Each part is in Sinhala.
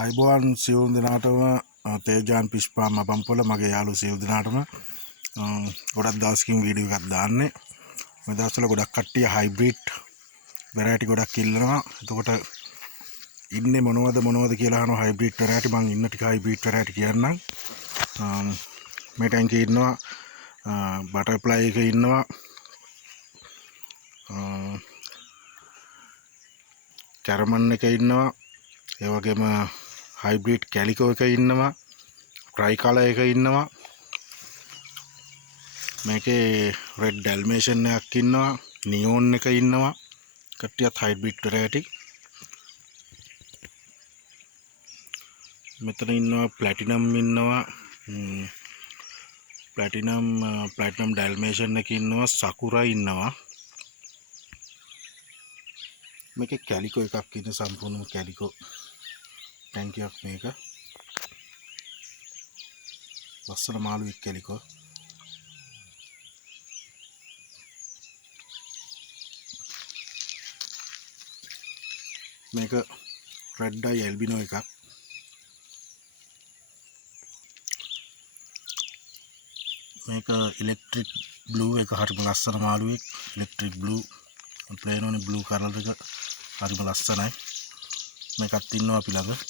අයිබෝන් සියලු දෙනාටම තේජාන් පිස්පා මපම්පොල මගේ යාළු සියලු දෙනාටම ගොඩක් දවසකින් වීඩියෝ එකක් දාන්නේ. මේ දවස්වල ගොඩක් කට්ටිය හයිබ්‍රිඩ් වෙරයිටි ගොඩක් ඉල්ලනවා. එතකොට ඉන්නේ මොනවද කියලා අහනවා හයිබ්‍රිඩ් වෙරයිටි. මම ඉන්න ටික හයිබ්‍රිඩ් වෙරයිටි කියන්නම්. මේ ටැංකේ ඉන්නවා බටර්ෆ්ලයි එක ඉන්නවා, කැරමන් එක ඉන්නවා, ඒ වගේම හයිබ්‍රිඩ් කැලිකෝ එක ඉන්නවා, ට්‍රයි කලර් එක ඉන්නවා, මේකේ රෙඩ් ඩැල්මේෂන් එකක් ඉන්නවා, නියෝන් එක ඉන්නවා. කට්ටියත් හයිබ්‍රිඩ් වෙරයිටි. මෙතන ඉන්නවා ප්ලැටිනම් ඉන්නවා, ප්ලැටිනම් ඩැල්මේෂන් එක ඉන්නවා, සකුරා ඉන්නවා. මේකේ කැලිකෝ එකක් ඉන්න සම්පූර්ණම කැලිකෝ ටැංකියක්. මේක ලස්සන මාළුවෙක් කැලිකෝ. මේක රෙඩ් අයි එල්බිනෝ එකක්. මේක ඉලෙක්ට්‍රික් බ්ලූ එක. හරිම ලස්සන මාළුවෙක්. ඉලෙක්ට්‍රික් බ්ලූ ප්ලේන් ඕනේ බ්ලූ කලර් එක හරිම ලස්සනයි. මේකත් ඉන්නවා අපි ළඟ.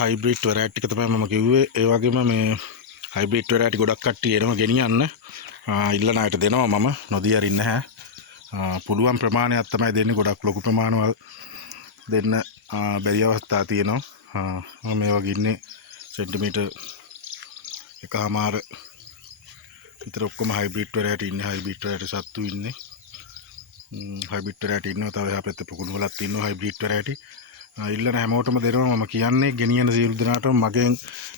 හයිබ්‍රිඩ් වෙරයිටි එක තමයි මම කිව්වේ. ඒ වගේම මේ හයිබ්‍රිඩ් වෙරයිටි ගොඩක් කට්ටිය එනවා ගෙනියන්න. ඉල්ලන අයට දෙනවා මම. නොදී අරින්නේ නැහැ. පුළුවන් ප්‍රමාණයක් තමයි දෙන්නේ. ගොඩක් ලොකු ප්‍රමාණවල දෙන්න බැරි අවස්ථා තියෙනවා. මේ වගේ ඉන්නේ සෙන්ටිමීටර් 1.5 විතර ඔක්කොම හයිබ්‍රිඩ් වෙරයිටි ඉන්නේ. හයිබ්‍රිඩ් වෙරයිටි සත්තු ඉන්නේ. හයිබ්‍රිඩ් වෙරයිටි ඉන්නවා. තව එහා පැත්තේ පුකුණු වලත් ඉන්නවා හයිබ්‍රිඩ් වෙරයිටි. ඉල්ලන හැමෝටම දෙනවා. මම කියන්නේ ගෙනියන සියලු දෙනාටම මගෙන්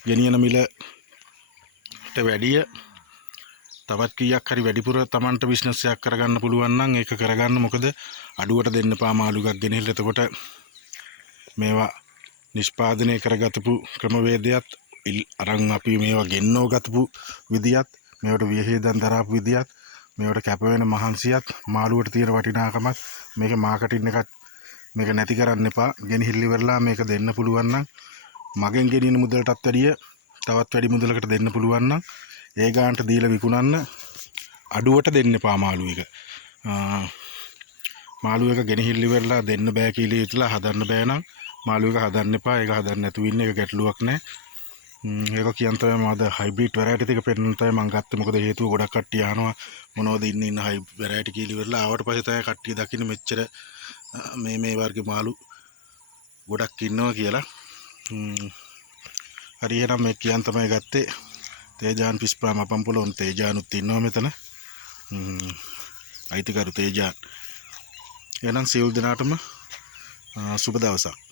ගෙනියන මිලට වැඩිය තවත් කීයක් හරි වැඩිපුර Tamanට බිස්නස් එකක් කරගන්න පුළුවන් නම් ඒක කරගන්න. මොකද අඩුවට දෙන්න එපා මාළු එකක් ගෙනහිල්ල. එතකොට මේවා නිෂ්පාදනය කරගතපු ක්‍රමවේදයත් අරන් අපි මේවා ගෙන්නෝ ගතපු විදියත්, මේවට වියහියදන් දරාපු විදියත්, මේවට කැප වෙන මහන්සියත්, මාළුවට තියෙන වටිනාකමත්, මේක මාකටින් එකක් මේක නැති කරන්න එපා. ගෙනහිල්ල ඉවරලා මේක දෙන්න පුළුවන් නම් මගෙන් ගෙනියන මුදලටත් වැඩිය තවත් වැඩි මුදලකට දෙන්න පුළුවන් නම් ඒ ගානට දීලා විකුණන්න. අඩුවට දෙන්න එපා මාළු එක. මාළු එක ගෙනහිල්ල ඉවරලා දෙන්න බෑ කියලා හිතලා හදන්න බෑ නම් මාළු එක හදන්න එපා. ඒක හදන්න නැතුව ඉන්න එක ගැටලුවක් නෑ. ඒක කියන් තමයි මම අද හයිබ්‍රිඩ් වෙරයිටි එක පෙන්නන්න තමයි මම ගත්තේ. මොකද හේතුව ගොඩක් කට්ටිය අහනවා මොනවද ඉන්න හයිබ්‍රිඩ් වෙරයිටි කියලා ඉවරලා ආවට පස්සේ තමයි කට්ටිය දකින්න මෙච්චර මේ වර්ගේ මාළු ගොඩක් ඉන්නවා කියලා. හරි එහෙනම් මේ කියන් තමයි ගත්තේ. තේජාන් පිස්පා මපම්පොල උන් තේජානුත් ඉන්නවා මෙතන. අයිතිකරු තේජාන්. එහෙනම් සියලු දෙනාටම සුබ දවසක්.